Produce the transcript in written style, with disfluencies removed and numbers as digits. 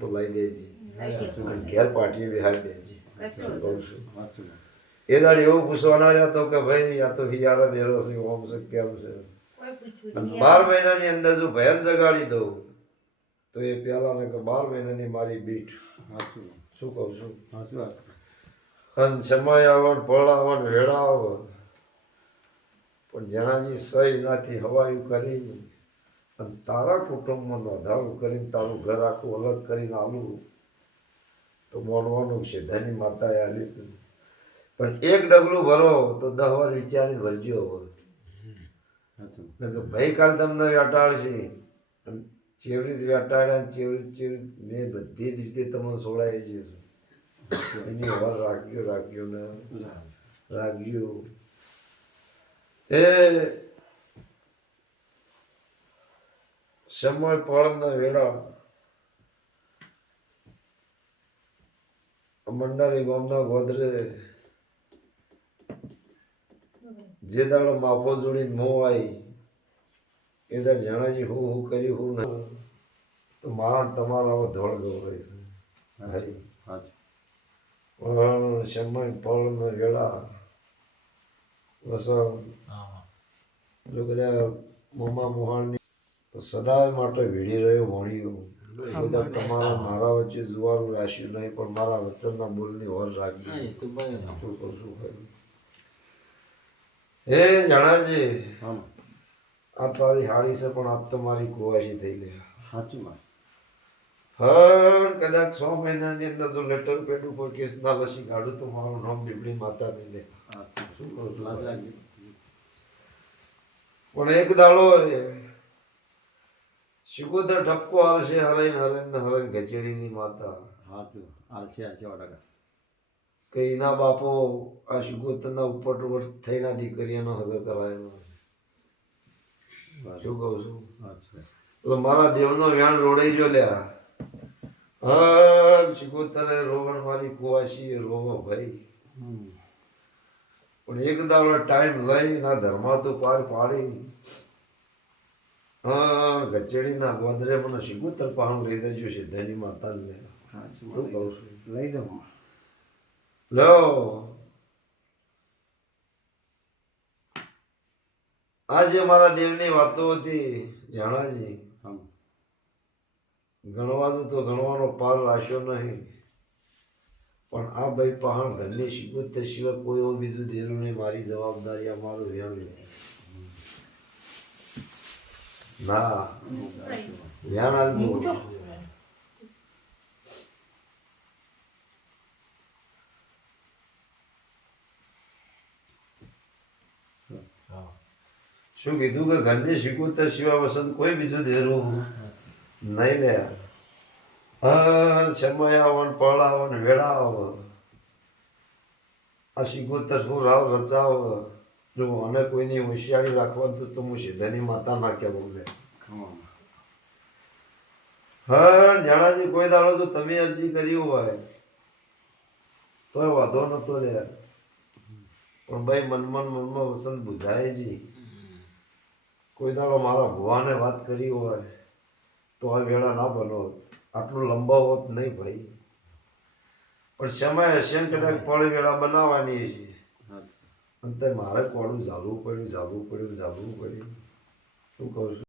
તો લઈ દેજી ઘેર પાટીએ બિહાર દેજી કહું છું એ દાડ એવું પૂછવાના રહ્યા તો કે ભાઈ આ તો હિયારા દેરો છે ઓમ છે કેમ છે 12 મહિનાની અંદર જો ભયન જગાડી દઉં તો એ પેલાને કે 12 મહિનાની મારી બીટ શું કહું છું અને સમય આવન પળ આવન વેળા આવ પણ જણાજી સહી નાથી હવાયું કરી અને તારા કુટુંબમાં નોંધાવું કરીને તારું ઘર આખું અલગ કરીને આલું તો માનવાનું છે ધની માતાએ આલ્યું પણ એક ડગલું ભરો તો 10 વાર વિચારીને ભરજો કે ભાઈ કાલ તમને વેટાડશે ચેવી રીતે વેટાડ્યા ચેવી મેં બધી જ રીતે તમને સોડાઈ જઈશું એની વાર રાખ્યો ને રાખ્યું એ સમય પળના વેળા મંડારી ગામના ગોધરે જે દાડો માફો જોડીને મો આવી એ દાડ જાણાજી હું કર્યું હું ના તો મારા તમારા ધોળ ગૌરાય છે પણ સમય પળના વેળા વસંત જો કદાચ મોમા મોહાણની તો સદાય માટે ભીડી રહ્યો ભણ્યું બધા તમારા મારા વચ્ચે જુવારું રાખ્યું નહીં પણ મારા વચનના બોલની ઓર રાખી શું કરશું હે જણાજી આ તારી હાડી છે પણ આજ તો મારી કુવાસી થઈ ગયા સાચી વાત પણ કદાચ 6 મહિનાની અંદર જો લેટર પેડ ઉપર કેસ ના લસી કાઢું તો મારું નામ બીબડી માતા નહીં લે શું કરું પણ એક દાડો શિકોતર ઠપકો આવશે હરાઈને ગચેડીની માતા સાચું હાલશે 8% કે એના બાપો આ શિકોતરના ઉપર થઈને દીકરીઓનો હગ કરાયેલો શું કહું છું એટલે મારા દેવનો વ્યાણ રોડાઈ જો લ્યા હા શિકોતરે રોવણ મારી કુવાસી રોવો ભાઈ પણ એક દાડો ટાઈમ લઈ ના ધર્મા તો પાર પાડી હા ગચેડીના ગોદરે મને શિકોતર પાણું લઈ જજો છે ધની માતાને શું કહું છું લઈ દઉં લો આજે મારા દેવની વાતો હતી જાણાજી ગણવા તો ગણવાનો પાર રાખ્યો નહીં પણ આ ભાઈ પહાણ ઘરની શિકોતર સિવાય કોઈ એવું બીજું દેરું નહીં મારી જવાબદારી આ મારું વ્યામ ના વ્યાન આલ્યું શું કીધું કે ઘરની શિકોતર સિવાય વસંત કોઈ બીજું દેરું નહીં લે હા સમય આવન પળ આવન વેળા આવ આ શિકોતર શું રાવ રચાવ જો અને કોઈની હોશિયારી રાખવા તો હું સીધાની માતા ના કે બોલે હા જાણાજી કોઈ દાડો જો તમે અરજી કરી હોય તો વાંધો નતો લે પણ ભાઈ મનમાં વસંત બુઝાય જી કોઈ દાડો મારા ભુવાને વાત કરી હોય તો આ વેળા ના બનો આટલું લંબાવત નહીં ભાઈ પણ સમય હશે ને કદાચ ફળ વેળા બનાવવાની છે અને મારે કોડું ઝાલવું પડ્યું શું કહું છું